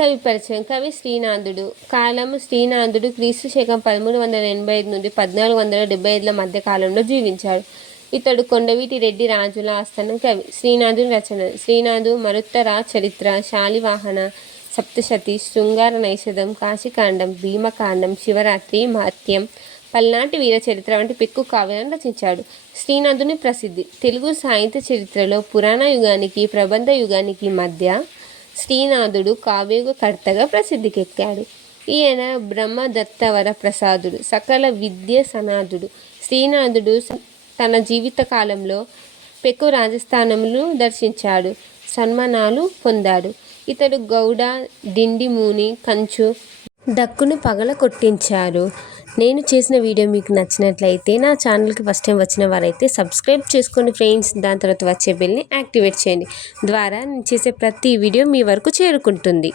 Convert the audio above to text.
కవి పరిచయం. కవి శ్రీనాథుడు. కాలము శ్రీనాథుడు క్రీస్తు శకం పదమూడు వందల ఎనభై ఐదు నుండి పద్నాలుగు వందల డెబ్బై ఐదుల మధ్య కాలంలో జీవించాడు. ఇతడు కొండవీటి రెడ్డి రాజుల ఆస్థానం కవి. శ్రీనాథుని రచన. శ్రీనాథు మరుత్తర చరిత్ర శాలివాహన సప్తశతి శృంగార నైషధం కాశీకాండం భీమకాండం శివరాత్రి మహత్యం పల్నాటి వీర చరిత్ర వంటి పెక్కు కావ్యాలను రచించాడు. శ్రీనాథుని ప్రసిద్ధి. తెలుగు సాహిత్య చరిత్రలో పురాణ యుగానికి ప్రబంధ యుగానికి మధ్య శ్రీనాథుడు కావ్యయుగ కర్తగా ప్రసిద్ధికెక్కాడు. ఈయన బ్రహ్మదత్తవర ప్రసాదుడు సకల విద్య సనాథుడు శ్రీనాథుడు తన జీవితకాలంలో పెక్కు రాజస్థానములు దర్శించాడు సన్మానాలు పొందాడు. ఇతడు గౌడ డిండిమూని కంచు డక్కును పగల కొట్టించారు. నేను చేసిన వీడియో మీకు నచ్చినట్లయితే నా ఛానల్కి ఫస్ట్ టైం వచ్చిన వారైతే సబ్స్క్రైబ్ చేసుకోండి ఫ్రెండ్స్. దాని తర్వాత వచ్చే బెల్ని యాక్టివేట్ చేయండి. ద్వారా నేను చేసే ప్రతి వీడియో మీ వరకు చేరుకుంటుంది.